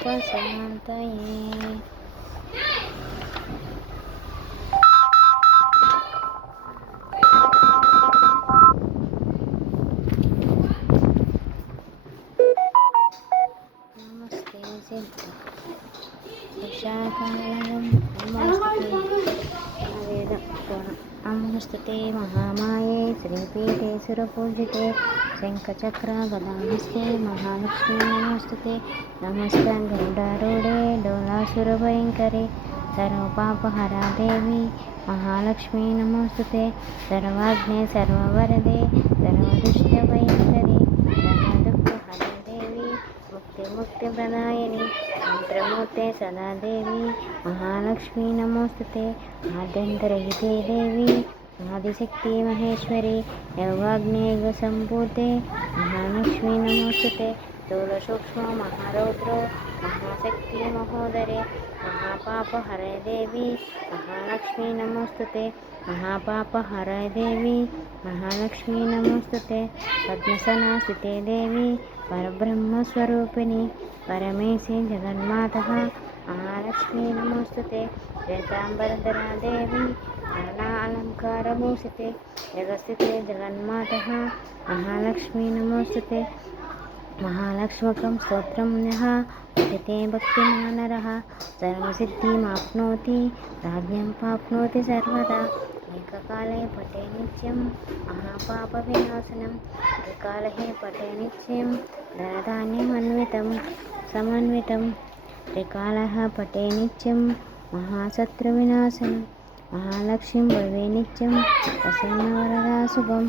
सर्वविघ्नोपशान्तये। नमस्ते सिद्धशाकालयं नमोस्तुते महामाये श्रीपीठे सुरपूजिते शङ्खचक्रगदाहस्ते महालक्ष्मी नमोस्तुते। नमस्ते गरुडारूढे डोलासुरभयङ्करे सर्वपापहरा देवी महालक्ष्मी नमोस्तुते। सर्वाग्ने सर्ववरदे सर्वदुष्टभयङ्करे सर्वदुःखहरे देवी मुक्तिप्रदायिनी मंत्रमूर्ते सदा देवी महालक्ष्मी नमोस्तुते। आद्यन्तरहिते देवी आदिशक्ति महेश्वरी योगाग्नेय संपूते महालक्ष्मी नमोस्तुते। स्थूलसूक्ष्म महारौद्रो महाशक्ति महोदरे महापापहरे देवी महालक्ष्मी नमोस्तुते। महापापहरे देवी महालक्ष्मी नमोस्तुते। पद्मसनास्थिते देवी परब्रह्मस्वरूपिणी परमेशे जगन्मातः महालक्ष्मी नमोस्तुते। श्वेतांबरधरा देवी नानालंकारभूषिते जगस्थिते जगन्मातः महालक्ष्मी नमोस्तुते। महालक्ष्मकं स्तोत्रं यः पठते भक्तिमानरः सर्वसिद्धिमाप्नोति राज्ञं प्राप्नोति सर्वदा। एककाले पठे नित्यं महापापविनाशनं त्रिकाले पठे नित्यं धनधान्यमन्वितं समन्वितं त्रिकालः पठे नित्यं महाशत्रुविनाशनं महालक्ष्मीं भवे नित्यं प्रसन्नवरदा शुभम्।